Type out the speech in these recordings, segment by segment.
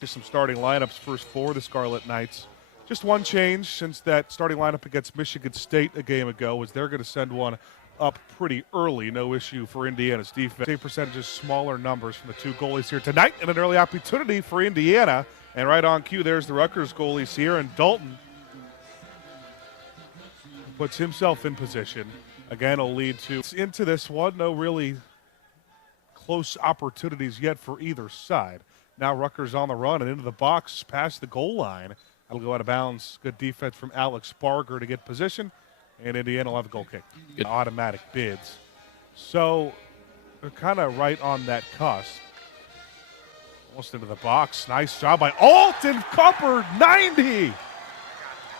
Just some starting lineups first for the Scarlet Knights. Just one change since that starting lineup against Michigan State a game ago was they're going to send one up pretty early. No issue for Indiana's defense. Save percentages, smaller numbers from the two goalies here tonight, and an early opportunity for Indiana. And right on cue, there's the Rutgers goalies here, and Dalton puts himself in position. Again, will lead to into this one. No really close opportunities yet for either side. Now Rutgers on the run and into the box past the goal line. That'll go out of bounds. Good defense from Alex Barger to get position. And Indiana will have a goal kick. Good. Automatic bids. So they're kind of right on that cusp. Almost into the box. Nice job by Alton Cupper, 90.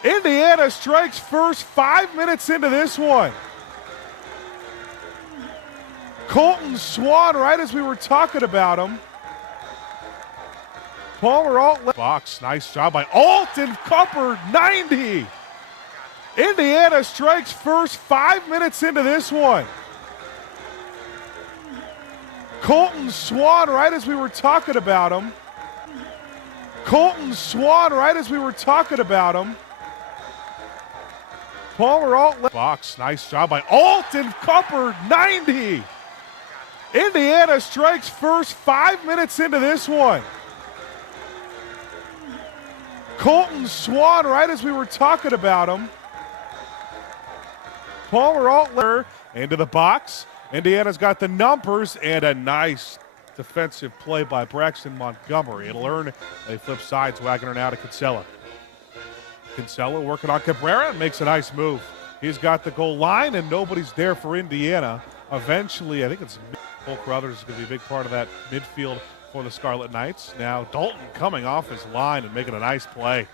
Indiana strikes first 5 minutes into this one. Colton Swan, right as we were talking about him. Palmer Alt box. Nice job by Alton Cupper, 90. Indiana strikes first 5 minutes into this one. Colton Swan, right as we were talking about him. Colton Swan, right as we were talking about him. Palmer Alt box. Nice job by Alton Cupper, 90. Indiana strikes first 5 minutes into this one. Colton Swan, right as we were talking about him. Palmer Altler into the box. Indiana's got the numbers and a nice defensive play by Braxton Montgomery. It'll earn a flip sides. Wagner now to Kinsella. Kinsella working on Cabrera and makes a nice move. He's got the goal line and nobody's there for Indiana. Eventually, I think it's Cole Crothers is going to be a big part of that midfield for the Scarlet Knights. Now Dalton coming off his line and making a nice play.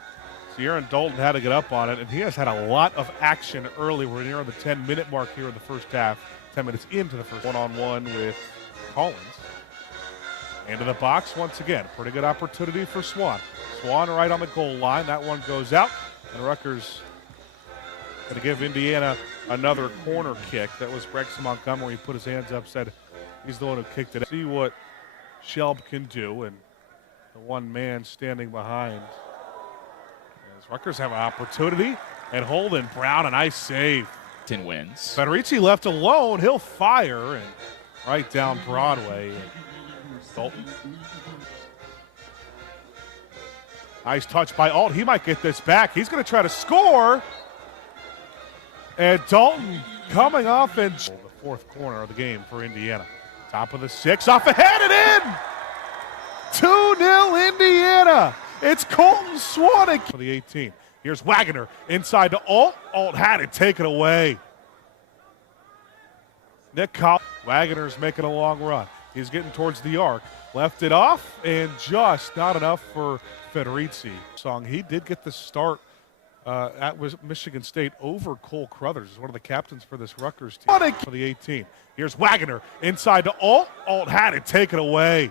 Aaron Dalton had to get up on it, and he has had a lot of action early. We're near the 10-minute mark here in the first half. 10 minutes into the first one-on-one with Collins. Into the box once again. Pretty good opportunity for Swan. Swan right on the goal line. That one goes out, and Rutgers going to give Indiana another corner kick. That was Braxton Montgomery. He put his hands up, said he's the one who kicked it. See what Shelb can do, and the one man standing behind. As Rutgers have an opportunity, and Holden Brown, a nice save. 10 wins. Federici left alone. He'll fire and right down Broadway. Dalton. Nice touch by Alt. He might get this back. He's going to try to score. And Dalton coming off in the fourth corner of the game for Indiana. Top of the six, off ahead and in! 2-0 Indiana! It's Colton Swan for the 18. Here's Wagner inside to Alt. Alt had it taken away. Nick Collins. Wagner's making a long run. He's getting towards the arc. Left it off and just not enough for Federici. He did get the start at Michigan State over Cole Crothers. He's one of the captains for this Rutgers team for the 18. Here's Wagner inside to Alt. Alt had it taken away.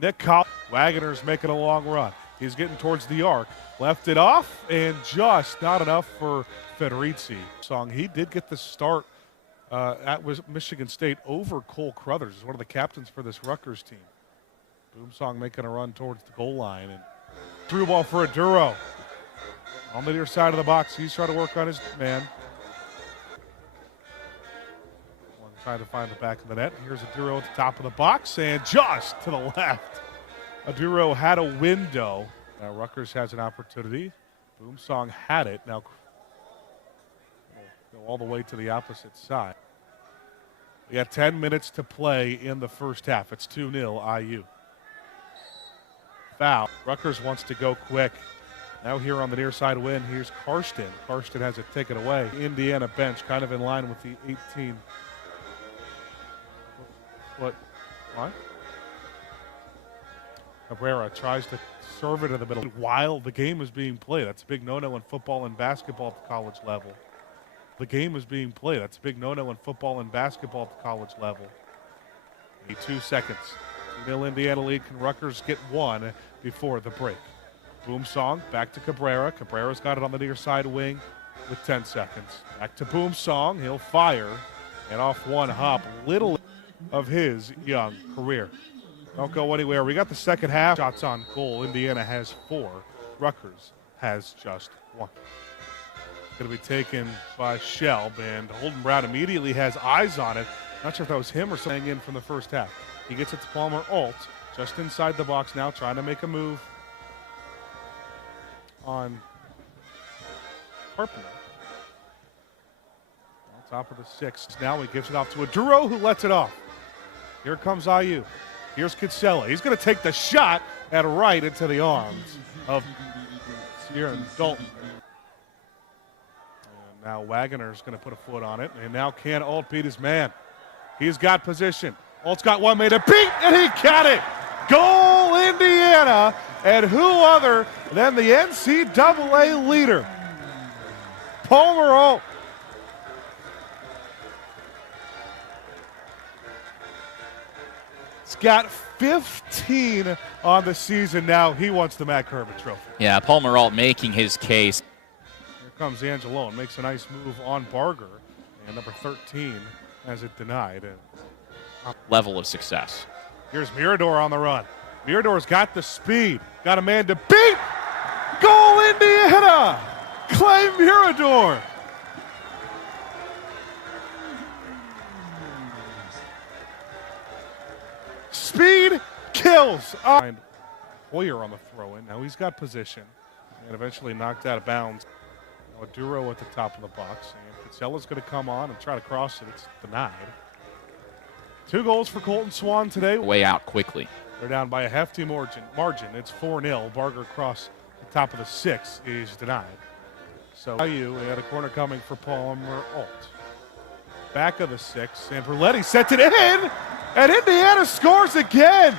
Nick Collins. Wagner's making a long run. He's getting towards the arc. Left it off and just not enough for Federici. He did get the start at Michigan State over Cole Crothers. He's one of the captains for this Rutgers team. Boomsong making a run towards the goal line. And through ball for Aduro. On the near side of the box. He's trying to work on his man. Trying to find the back of the net. Here's Aduro at the top of the box and just to the left. Aduro had a window. Now Rutgers has an opportunity. Boomsong had it. Now go all the way to the opposite side. We got 10 minutes to play in the first half. It's 2-0 IU. Foul. Rutgers wants to go quick. Now here on the near side win, here's Karsten. Karsten has it taken away. Indiana bench kind of in line with the 18. What? Cabrera tries to serve it in the middle while the game is being played. That's a big no-no in football and basketball at the college level. The game is being played. That's a big no-no in football and basketball at the college level. 2 seconds. 2-0 Indiana lead. Can Rutgers get one before the break? Boomsong back to Cabrera. Cabrera's got it on the near side wing with 10 seconds. Back to Boomsong. He'll fire. And off one hop. Little of his young career. Don't go anywhere. We got the second half. Shots on goal. Indiana has 4. Rutgers has just 1. Going to be taken by Shelb, and Holden Brown immediately has eyes on it. Not sure if that was him or something in from the first half. He gets it to Palmer Alt, just inside the box now, trying to make a move on Carpenter. On top of the 6. Now he gives it off to Aduro, who lets it off. Here comes IU. Here's Kinsella. He's going to take the shot at right into the arms of Sierra Dalton. And now Wagner's going to put a foot on it. And now can Alt beat his man? He's got position. Alt's got one made a beat, and he got it. Goal, Indiana. And who other than the NCAA leader, Palmer Alt. He's got 15 on the season now. He wants the Matt Kerman Trophy. Yeah, Palmer Alt making his case. Here comes Angelo and makes a nice move on Barger. And number 13 has it denied. Level of success. Here's Mirador on the run. Mirador's got the speed. Got a man to beat. Goal, Indiana! Clay Mirador. Speed kills. Hoyer on the throw-in. Now he's got position. And eventually knocked out of bounds. Now Aduro at the top of the box. And Kinsella's going to come on and try to cross it. It's denied. 2 goals for Colton Swan today. Way out quickly. They're down by a hefty margin. It's 4-0. Barger across the top of the 6 is denied. So IU had a corner coming for Palmer Alt. Back of the 6, and Berletti sent it in, and Indiana scores again.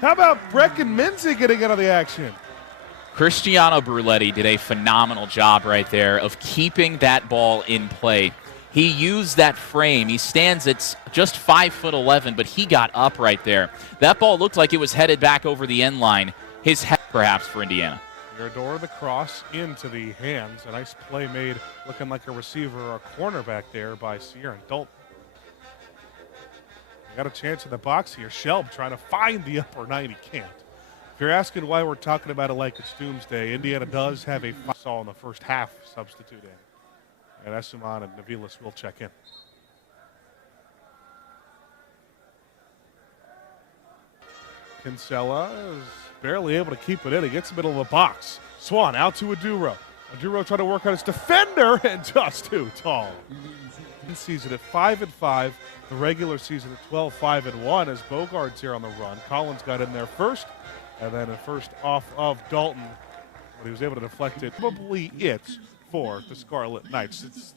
How about Brecken Minzy getting out of the action? Cristiano Bruletti did a phenomenal job right there of keeping that ball in play. He used that frame. He stands at just 5'11", but he got up right there. That ball looked like it was headed back over the end line. His head, perhaps, for Indiana. Mirador the cross into the hands. A nice play made, looking like a receiver or a cornerback there by Sierra Dalton. Got a chance in the box here. Shelb trying to find the upper 9. He can't. If you're asking why we're talking about it like it's doomsday, Indiana does have a saw in the first half substitute in. And Essuman and Navilas will check in. Kinsella is barely able to keep it in. He gets the middle of the box. Swan out to Aduro. Aduro trying to work on his defender and just too tall. Season at 5-5, the regular season at 12-5-1 as Bogart's here on the run. Collins got in there first, and then a first off of Dalton, but he was able to deflect it. Probably it for the Scarlet Knights. It's